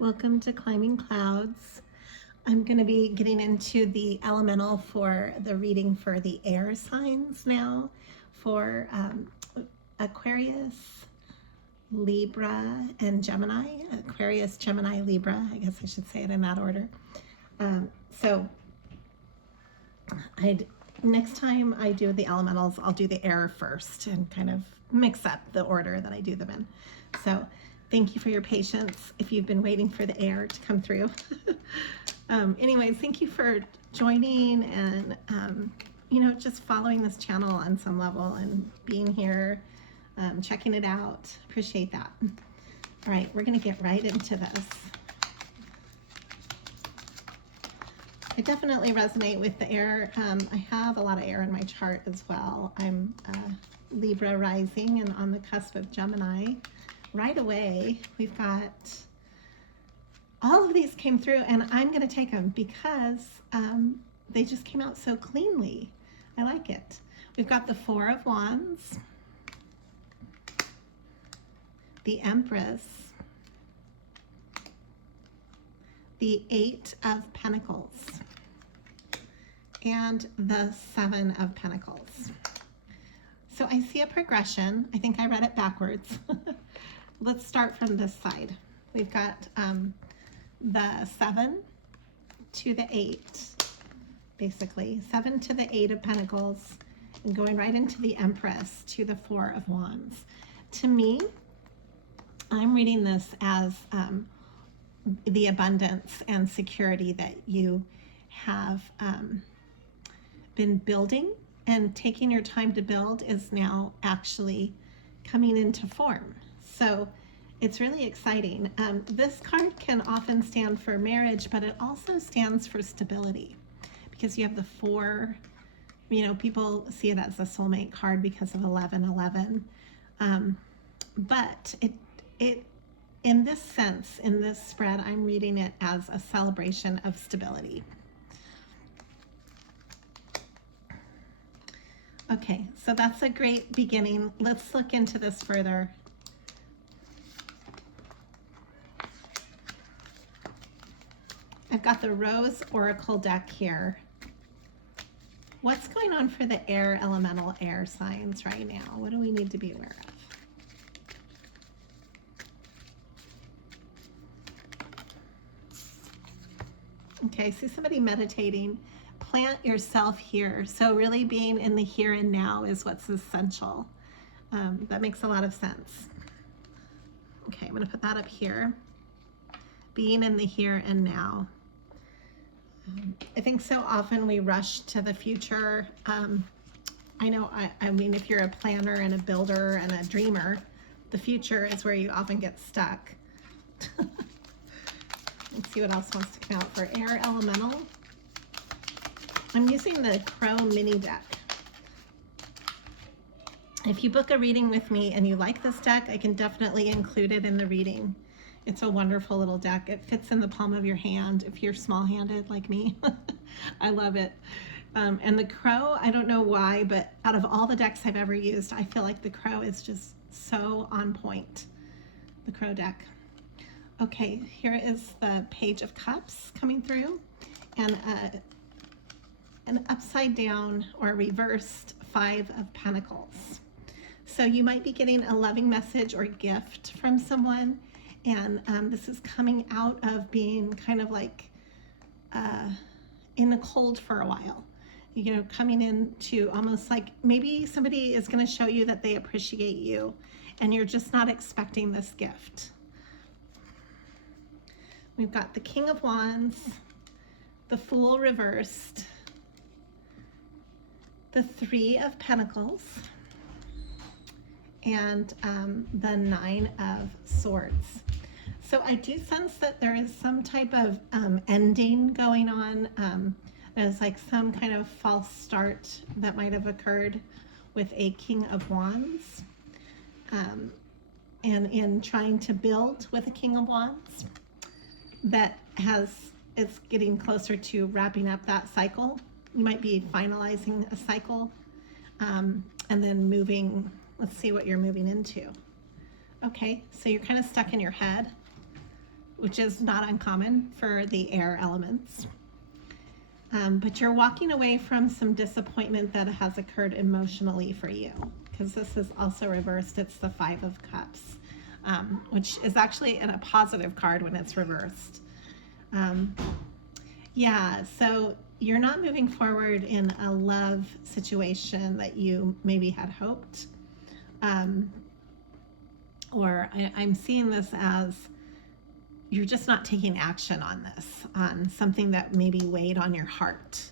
Welcome to Climbing Clouds. I'm going to be getting into the elemental for the reading for the air signs now for Aquarius, Libra, and Gemini. Aquarius, Gemini, Libra. I guess I should say it in that order. Next time I do the elementals, I'll do the air first and kind of mix up the order that I do them in. So thank you for your patience if you've been waiting for the air to come through. Anyways, thank you for joining and, just following this channel on some level and being here, checking it out. Appreciate that. All right, we're going to get right into this. I definitely resonate with the air. I have a lot of air in my chart as well. I'm Libra rising and on the cusp of Gemini. Right away, we've got all of these came through, and I'm going to take them because they just came out so cleanly. I like it. We've got the Four of Wands, the Empress, the Eight of Pentacles, and the Seven of Pentacles. So I see a progression. I think I read it backwards. Let's start from this side. We've got the 7 to the 8, basically. 7 to the 8 of Pentacles, and going right into the Empress to the Four of Wands. To me, I'm reading this as the abundance and security that you have been building and taking your time to build is now actually coming into form. So it's really exciting. This card can often stand for marriage, but it also stands for stability because you have the 4, people see it as a soulmate card because of 1111. But it in this sense, in this spread, I'm reading it as a celebration of stability. Okay, so that's a great beginning. Let's look into this further. I've got the Rose Oracle deck here. What's going on for the air elemental air signs right now? What do we need to be aware of? Okay, so somebody meditating. Plant yourself here. So really being in the here and now is what's essential. That makes a lot of sense. Okay, I'm going to put that up here. Being in the here and now. I think so often we rush to the future. I know, I mean, if you're a planner and a builder and a dreamer, the future is where you often get stuck. Let's see what else wants to come out for air elemental. I'm using the Crow mini deck. If you book a reading with me and you like this deck, I can definitely include it in the reading. It's a wonderful little deck. It fits in the palm of your hand if you're small-handed like me. I love it. And the Crow, I don't know why, but out of all the decks I've ever used, I feel like the Crow is just so on point. The Crow deck. Okay, here is the Page of Cups coming through, and an upside down or reversed 5 of Pentacles. So you might be getting a loving message or gift from someone, and this is coming out of being kind of like in the cold for a while. Coming into almost like maybe somebody is going to show you that they appreciate you, and you're just not expecting this gift. We've got the King of Wands, the Fool reversed, the 3 of Pentacles, and the 9 of Swords. So I do sense that there is some type of ending going on. There's like some kind of false start that might have occurred with a King of Wands. And in trying to build with a King of Wands, it's getting closer to wrapping up that cycle. You might be finalizing a cycle and then moving. Let's see what you're moving into. Okay, so you're kind of stuck in your head. which is not uncommon for the air elements. But you're walking away from some disappointment that has occurred emotionally for you, because this is also reversed. It's the Five of Cups, which is actually a positive card when it's reversed. Yeah, so you're not moving forward in a love situation that you maybe had hoped. Or I'm seeing this as you're just not taking action on this, on something that maybe weighed on your heart.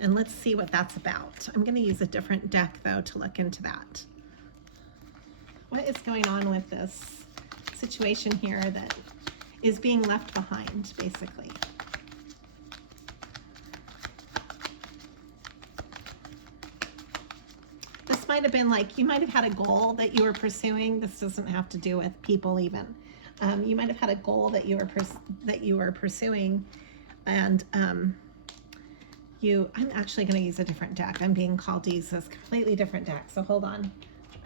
And let's see what that's about. I'm going to use a different deck, though, to look into that. What is going on with this situation here that is being left behind, basically? This might have been like, you might have had a goal that you were pursuing. This doesn't have to do with people even. You might have had a goal that you were pursuing, and I'm actually going to use a different deck. I'm being called to use this completely different deck, so hold on.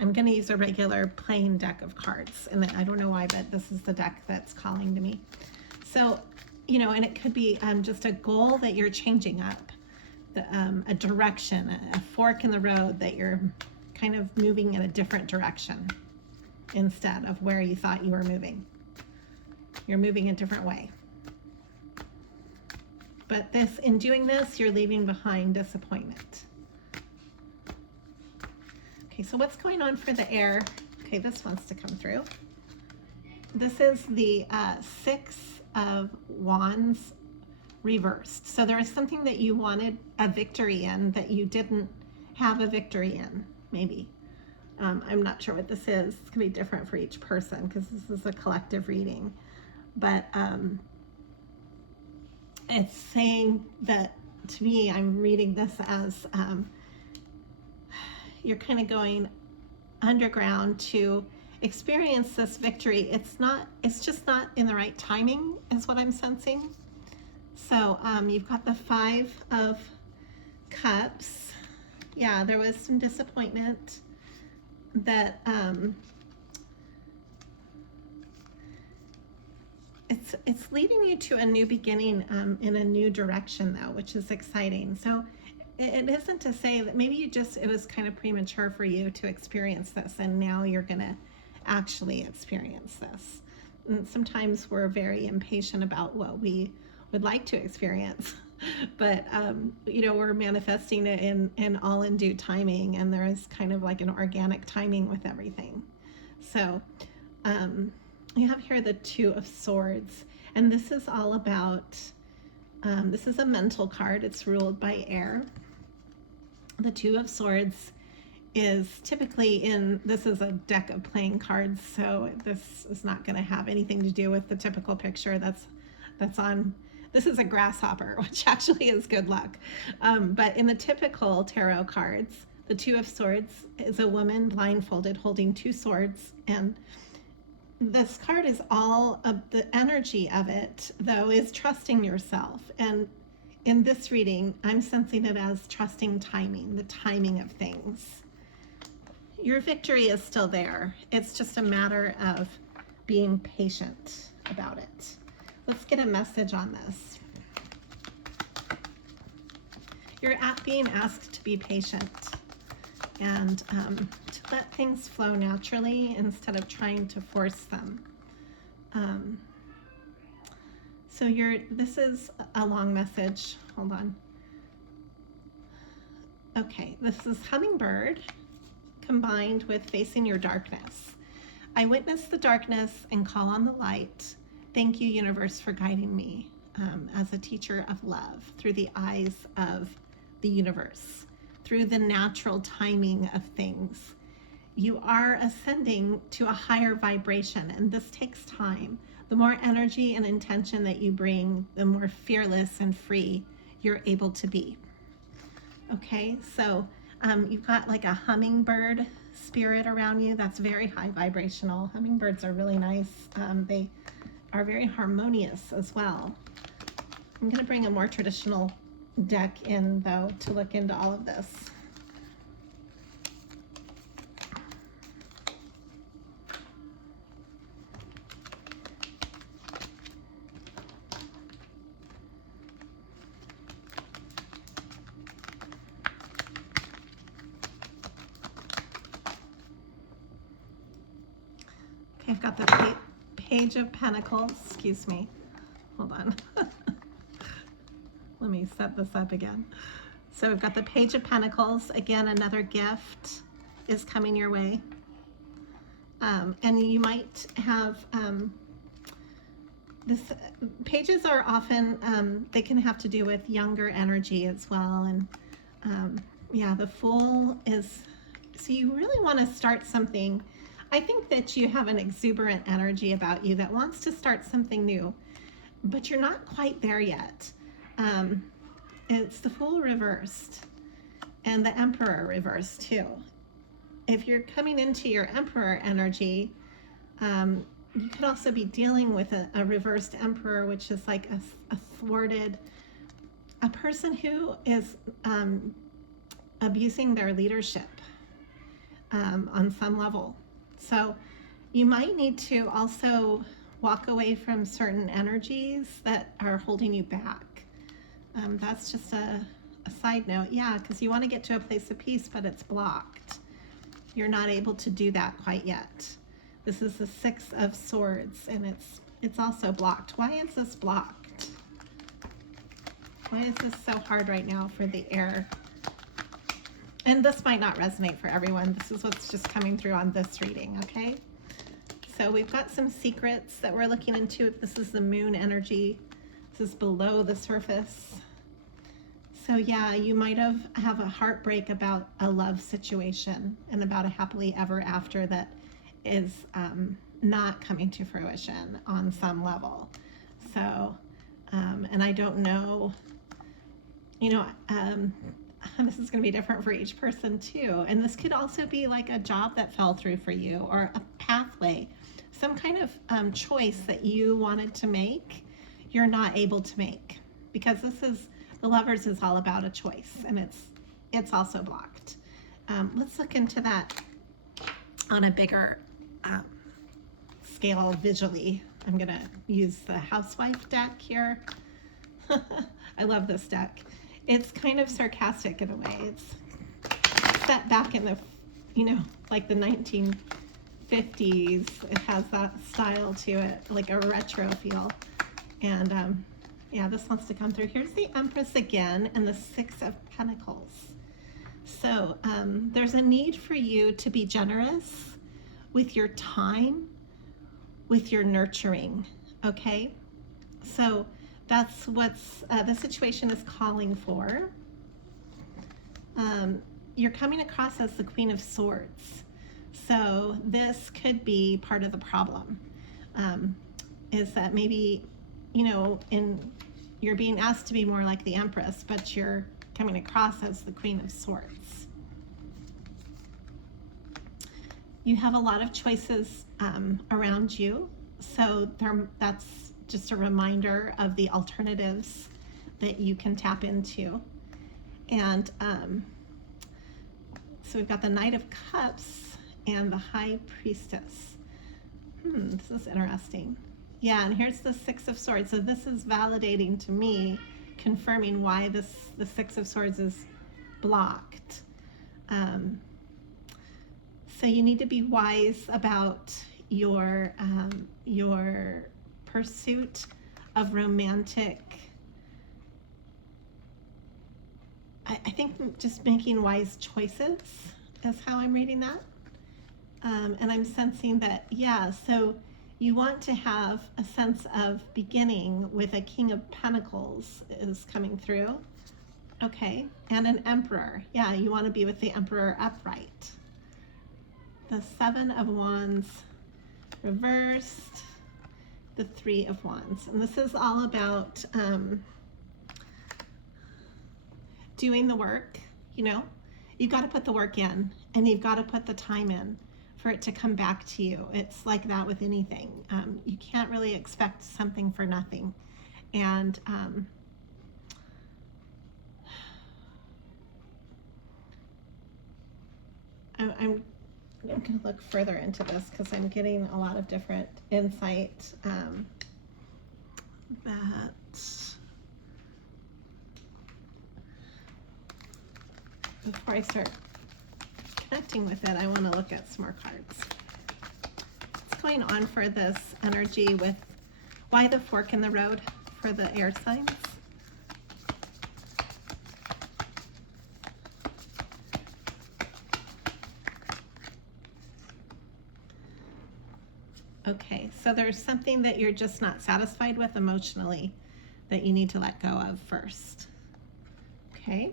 I'm going to use a regular plain deck of cards, and I don't know why, but this is the deck that's calling to me. So, you know, and it could be just a goal that you're changing up. A direction, a fork in the road that you're kind of moving in a different direction instead of where you thought you were moving. You're moving a different way. But in doing this, you're leaving behind disappointment. Okay, so what's going on for the air? Okay, this wants to come through. This is the Six of Wands reversed. So there is something that you wanted a victory in that you didn't have a victory in, maybe. I'm not sure what this is. It's gonna be different for each person because this is a collective reading. But it's saying that, to me, I'm reading this as you're kind of going underground to experience this victory. It's just not in the right timing, is what I'm sensing. So you've got the Five of Cups. Yeah, there was some disappointment that it's leading you to a new beginning in a new direction, though, which is exciting. So it isn't to say that maybe it was kind of premature for you to experience this, and now you're going to actually experience this. And sometimes we're very impatient about what we would like to experience, but you know, we're manifesting it in all in due timing, and there is kind of like an organic timing with everything. So you have here the Two of Swords, and this is all about this is a mental card. It's ruled by air. The Two of Swords is typically this is a deck of playing cards, so this is not going to have anything to do with the typical picture that's on. This is a grasshopper, which actually is good luck. But in the typical tarot cards, the Two of Swords is a woman blindfolded holding two swords. And this card is all of the energy of it, though, is trusting yourself. And in this reading, I'm sensing it as trusting timing, the timing of things. Your victory is still there. It's just a matter of being patient about it. Let's get a message on this. You're being asked to be patient and to let things flow naturally instead of trying to force them. So this is a long message. Hold on. Okay, this is hummingbird combined with facing your darkness. I witness the darkness and call on the light. Thank you, universe, for guiding me as a teacher of love through the eyes of the universe, through the natural timing of things. You are ascending to a higher vibration, and this takes time. The more energy and intention that you bring, the more fearless and free you're able to be. Okay, so you've got like a hummingbird spirit around you that's very high vibrational. Hummingbirds are really nice. They are very harmonious as well. I'm going to bring a more traditional deck in, though, to look into all of this. I've got the Page of Pentacles. Excuse me. Hold on. Let me set this up again. So we've got the Page of Pentacles. Again, another gift is coming your way. And you might have, pages are often, they can have to do with younger energy as well. And yeah, the Fool is, so you really want to start something. I think that you have an exuberant energy about you that wants to start something new, but you're not quite there yet. It's the Fool reversed and the Emperor reversed too. If you're coming into your Emperor energy, you could also be dealing with a reversed Emperor, which is like a thwarted, a person who is abusing their leadership on some level. So you might need to also walk away from certain energies that are holding you back. That's just a side note. Yeah, because you want to get to a place of peace, but it's blocked. You're not able to do that quite yet. This is the Six of Swords, and it's also blocked. Why is this blocked? Why is this so hard right now for the air? And this might not resonate for everyone. This is what's just coming through on this reading, okay? So we've got some secrets that we're looking into. This is the Moon energy. This is below the surface. So yeah, you might have a heartbreak about a love situation and about a happily ever after that is not coming to fruition on some level. So, and I don't know, you know, this is going to be different for each person too. And this could also be like a job that fell through for you, or a pathway, some kind of choice that you wanted to make, you're not able to make, because this is, the Lovers is all about a choice, and it's also blocked. Let's look into that on a bigger scale visually. I'm gonna use the Housewife deck here. I love this deck. It's kind of sarcastic in a way. It's set back in the, you know, like the 1950s. It has that style to it, like a retro feel. And yeah, this wants to come through. Here's the Empress again, and the Six of Pentacles. So there's a need for you to be generous with your time, with your nurturing, okay? So that's what's the situation is calling for. You're coming across as the Queen of Swords. So this could be part of the problem, is that maybe, you know, you're being asked to be more like the Empress, but you're coming across as the Queen of Swords. You have a lot of choices around you, so that's just a reminder of the alternatives that you can tap into. And so we've got the Knight of Cups and the High Priestess. This is interesting. Yeah, and here's the Six of Swords. So this is validating to me, confirming why the Six of Swords is blocked. So you need to be wise about your pursuit of romantic. I think just making wise choices is how I'm reading that. And I'm sensing that, yeah, so you want to have a sense of beginning with a King of Pentacles is coming through. Okay, and an Emperor. Yeah, you want to be with the Emperor upright. The Seven of Wands reversed, the Three of Wands. And this is all about doing the work, you know. You've got to put the work in, and you've got to put the time in for it to come back to you. It's like that with anything. You can't really expect something for nothing. And I'm going to look further into this because I'm getting a lot of different insight that before I start connecting with it, I want to look at some more cards. Let's going on for this energy with why the fork in the road for the air signs? Okay, so there's something that you're just not satisfied with emotionally that you need to let go of first. Okay.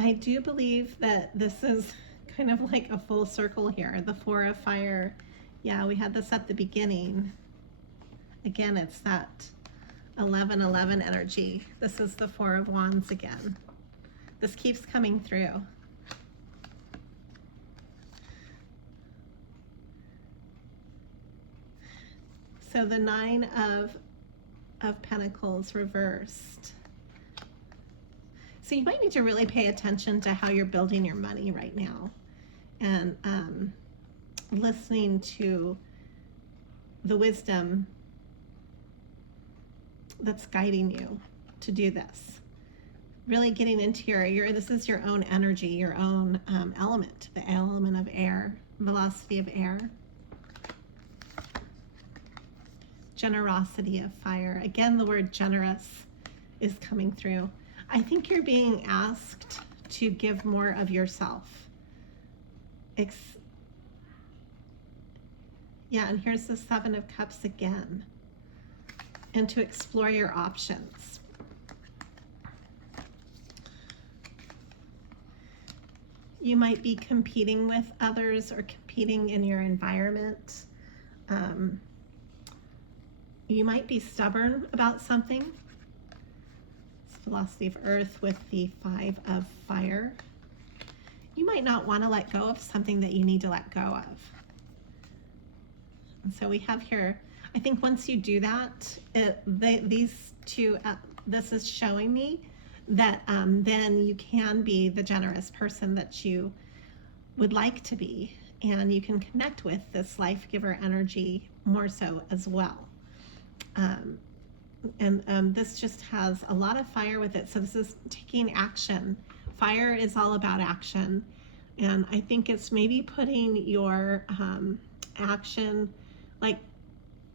I do believe that this is kind of like a full circle here. The Four of Fire. Yeah, we had this at the beginning. Again, it's that 11-11 energy. This is the Four of Wands again. This keeps coming through. So the Nine of Pentacles reversed. So you might need to really pay attention to how you're building your money right now, and listening to the wisdom that's guiding you to do this. Really getting into your this is your own energy, your own element, the element of air, velocity of air. Generosity of fire. Again, the word generous is coming through. I think you're being asked to give more of yourself. Yeah, and here's the Seven of Cups again. And to explore your options. You might be competing with others or competing in your environment. You might be stubborn about something. Velocity of Earth with the Five of Fire. You might not want to let go of something that you need to let go of. And so we have here, I think once you do that, these two, this is showing me that then you can be the generous person that you would like to be, and you can connect with this life giver energy more so as well. And this just has a lot of fire with it. So this is taking action. Fire is all about action. And I think it's maybe putting your action, like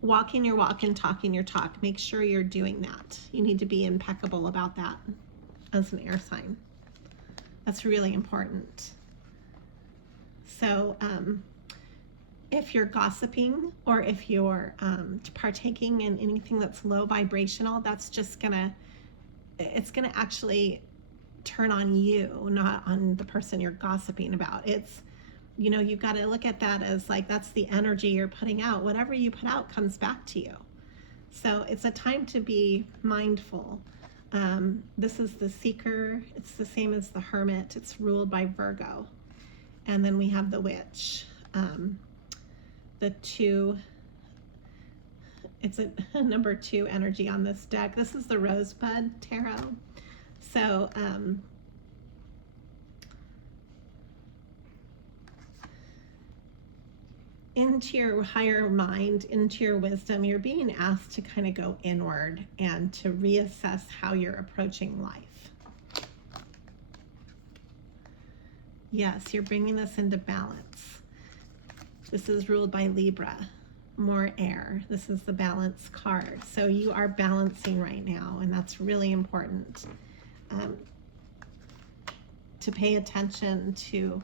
walking your walk and talking your talk. Make sure you're doing that. You need to be impeccable about that as an air sign. That's really important. So if you're gossiping or if you're partaking in anything that's low vibrational, that's just it's gonna actually turn on you, not on the person you're gossiping about. It's, you know, you've got to look at that as like, that's the energy you're putting out. Whatever you put out comes back to you. So it's a time to be mindful. This is the Seeker. It's the same as the Hermit. It's ruled by Virgo. And then we have the Witch. The Two, it's a number 2 energy on this deck. This is the Rosebud Tarot. So into your higher mind, into your wisdom, you're being asked to kind of go inward and to reassess how you're approaching life. Yes, you're bringing this into balance. This is ruled by Libra, more air. This is the balance card. So you are balancing right now, and that's really important. To pay attention to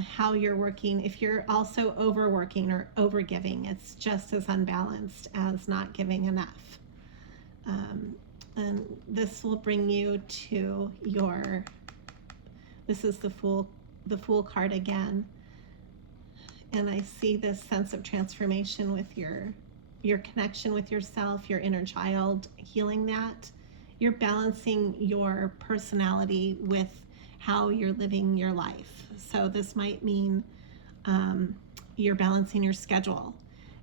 how you're working. If you're also overworking or overgiving, it's just as unbalanced as not giving enough. And this will bring you to your, this is the Fool card again. And I see this sense of transformation with your connection with yourself, your inner child, healing that. You're balancing your personality with how you're living your life. So this might mean you're balancing your schedule.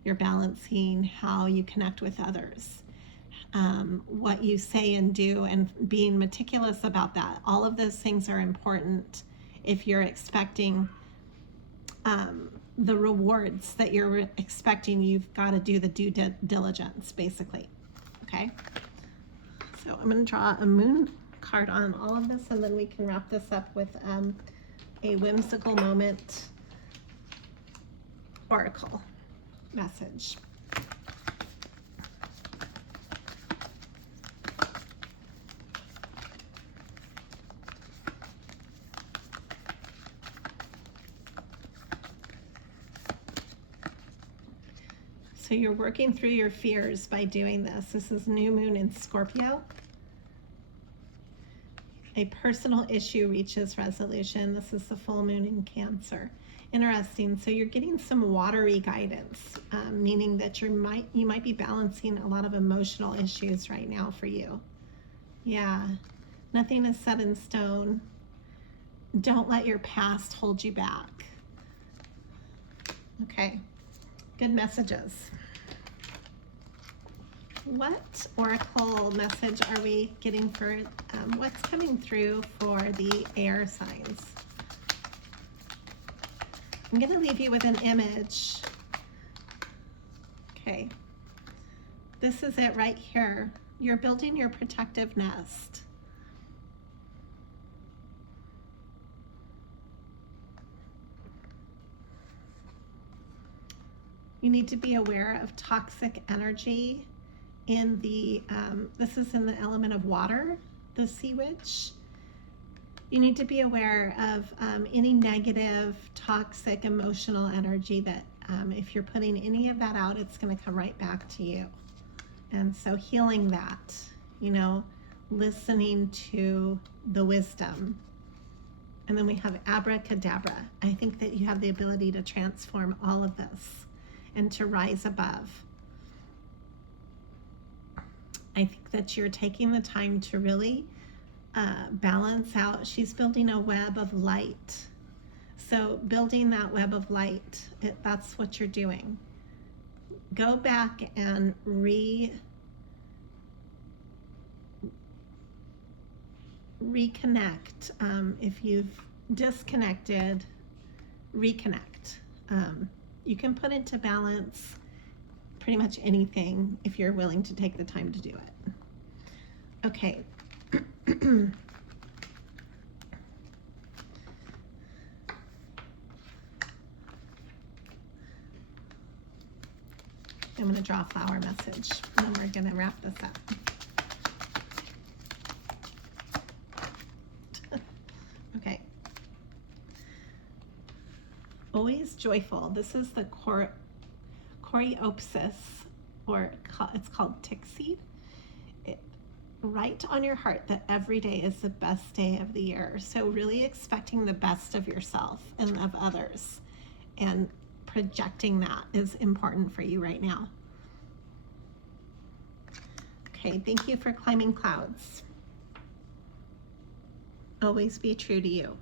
You're balancing how you connect with others, what you say and do, and being meticulous about that. All of those things are important if you're expecting the rewards that you're expecting. You've got to do the due diligence, basically. Okay? So I'm going to draw a moon card on all of this, and then we can wrap this up with a whimsical moment oracle message. So you're working through your fears by doing this. This is new moon in Scorpio. A personal issue reaches resolution. This is the full moon in Cancer. Interesting. So you're getting some watery guidance, meaning that you might be balancing a lot of emotional issues right now for you. Yeah, nothing is set in stone. Don't let your past hold you back. Okay, good messages. What oracle message are we getting for what's coming through for the air signs? I'm going to leave you with an image. Okay, this is it right here. You're building your protective nest. You need to be aware of toxic energy in the, this is in the element of water, the sea witch. You need to be aware of any negative, toxic, emotional energy that if you're putting any of that out, it's going to come right back to you. And so healing that, you know, listening to the wisdom. And then we have abracadabra. I think that you have the ability to transform all of this and to rise above. I think that you're taking the time to really balance out. She's building a web of light. So building that web of light, that's what you're doing. Go back and reconnect. If you've disconnected, reconnect. You can put into balance pretty much anything if you're willing to take the time to do it. Okay. I'm going to draw a flower message and then we're going to wrap this up. Okay. Always joyful. This is the Coreopsis, or it's called tick seed. Write on your heart that every day is the best day of the year. So really expecting the best of yourself and of others, and projecting that is important for you right now. Okay, thank you for climbing clouds. Always be true to you.